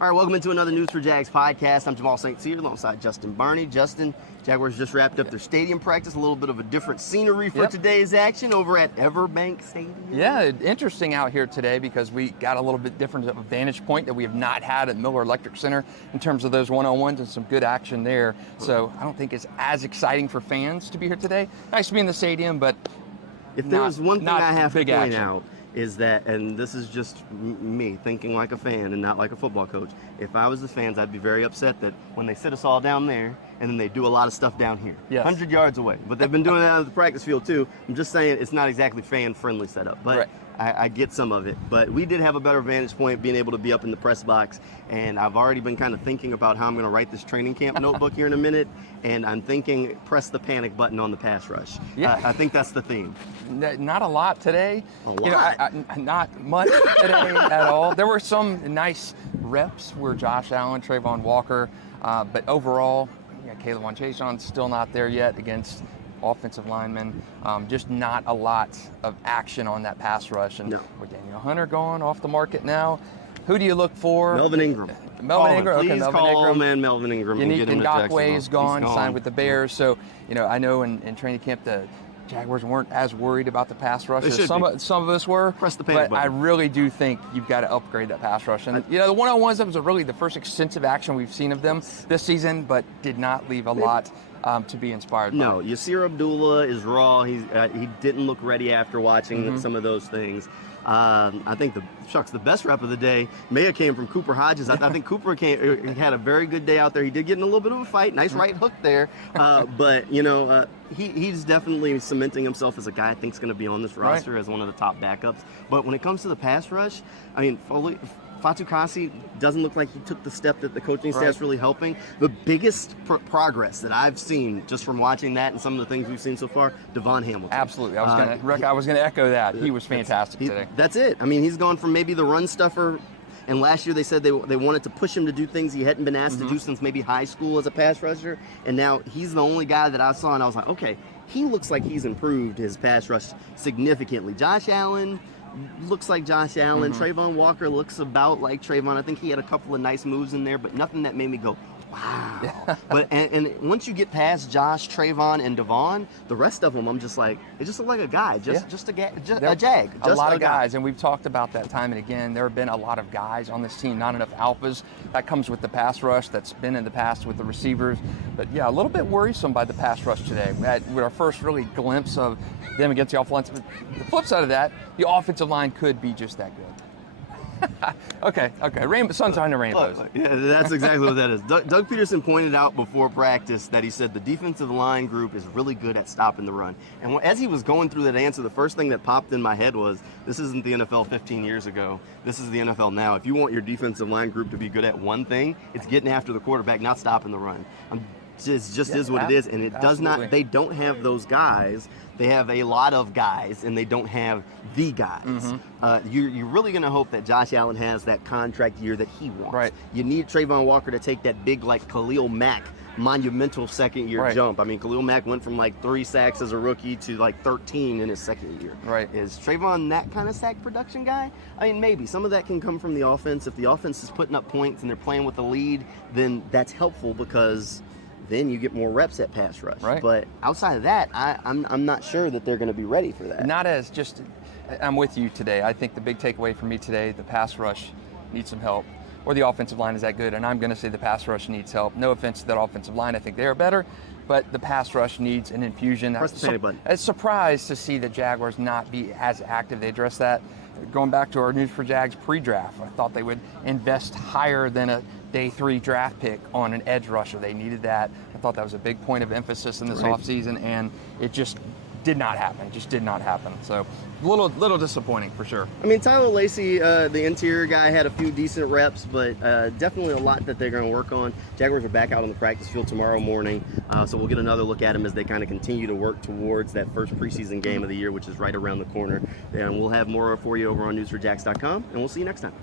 All right, welcome into another News4JAGs podcast. I'm Jamal St here alongside Justin Barney. Justin, Jaguars just wrapped up their stadium practice. A little bit of a different scenery for today's action over at EverBank Stadium. Yeah, interesting out here today because we got a little bit different of a vantage point that we have not had at Miller Electric Center in terms of those one-on-ones and some good action there. So I don't think it's as exciting for fans to be here today. Nice to be in the stadium, but if there was one thing I have to point out, is that, and this is just me thinking like a fan and not like a football coach, if I was the fans, I'd be very upset that when they sit us all down there and then they do a lot of stuff down here, 100 yards away. But they've been doing that at the practice field too. I'm just saying it's not exactly fan-friendly setup, but I get some of it. But we did have a better vantage point being able to be up in the press box, and I've already been kind of thinking about how I'm going to write this training camp notebook here in a minute, and I'm thinking press the panic button on the pass rush. I think that's the theme. Not a lot today. A lot? You know, not much today at all. There were some nice reps where Josh Allen, Trayvon Walker, but overall, K'Lavon Chaison's still not there yet against offensive linemen. Just not a lot of action on that pass rush. And with Daniel Hunter gone off the market now, who do you look for? Melvin Ingram. Melvin Ingram. Please Melvin Ingram. Ingram. Man, Melvin Ingram. Yannick Ngakoue is gone, signed with the Bears. So, you know, I know in training camp the Jaguars weren't as worried about the pass rush as some of us were. Press the panic button. I really do think you've got to upgrade that pass rush. And you know, the one-on-ones, that was really the first extensive action we've seen of them this season, but did not leave a lot to be inspired by. No, Yasir Abdullah is raw. He didn't look ready after watching some of those things. I think the best rep of the day may have came from Cooper Hodges. I think Cooper had a very good day out there. He did get in a little bit of a fight. Nice right hook there. But, you know, he's definitely cementing himself as a guy I think is going to be on this roster as one of the top backups. But when it comes to the pass rush, I mean, Fatou Kassi doesn't look like he took the step that the coaching staff's really helping. The biggest progress that I've seen just from watching that and some of the things we've seen so far, Devon Hamilton. Absolutely. I was gonna echo that. He was fantastic today. That's it. I mean, he's gone from maybe the run stuffer, and last year they said they wanted to push him to do things he hadn't been asked to do since maybe high school as a pass rusher, and now he's the only guy that I saw and I was like, okay, he looks like he's improved his pass rush significantly. Josh Allen looks like Josh Allen. Trayvon Walker looks about like Trayvon. I think he had a couple of nice moves in there, but nothing that made me go, wow. But and once you get past Josh, Trayvon, and Devon, the rest of them, I'm just like, they just look like a guy, just a jag. A lot of guys, and we've talked about that time and again. There have been a lot of guys on this team, not enough alphas. That comes with the pass rush. That's been in the past with the receivers. But yeah, a little bit worrisome by the pass rush today. With our first really glimpse of them against the offensive. The flip side of that, the offensive line could be just that good. Okay. Sunshine and rainbows. Yeah, that's exactly what that is. Doug Peterson pointed out before practice that he said the defensive line group is really good at stopping the run. And as he was going through that answer, the first thing that popped in my head was, this isn't the NFL 15 years ago. This is the NFL now. If you want your defensive line group to be good at one thing, it's getting after the quarterback, not stopping the run. It just is what it is, and it does not. They don't have those guys. They have a lot of guys, and they don't have the guys. You're really going to hope that Josh Allen has that contract year that he wants. You need Trayvon Walker to take that big, like Khalil Mack, monumental second-year jump. I mean, Khalil Mack went from like 3 sacks as a rookie to like 13 in his second year. Is Trayvon that kind of sack production guy? I mean, maybe. Some of that can come from the offense. If the offense is putting up points and they're playing with the lead, then that's helpful because then you get more reps at pass rush. But outside of that, I'm not sure that they're going to be ready for that. I'm with you today. I think the big takeaway for me today, the pass rush needs some help, or the offensive line is that good, and I'm going to say the pass rush needs help. No offense to that offensive line. I think they are better, but the pass rush needs an infusion. Press the panic button. I'm surprised to see the Jaguars not be as active. They address that. Going back to our News4JAGs pre-draft, I thought they would invest higher than a day 3 draft pick on an edge rusher. They needed that. I thought that was a big point of emphasis in this offseason, and it just did not happen. It just did not happen. So a little disappointing for sure. I mean, Tyler Lacey, the interior guy, had a few decent reps, but definitely a lot that they're going to work on. Jaguars are back out on the practice field tomorrow morning, so we'll get another look at them as they kind of continue to work towards that first preseason game of the year, which is right around the corner. And we'll have more for you over on News4JAGs.com, and we'll see you next time.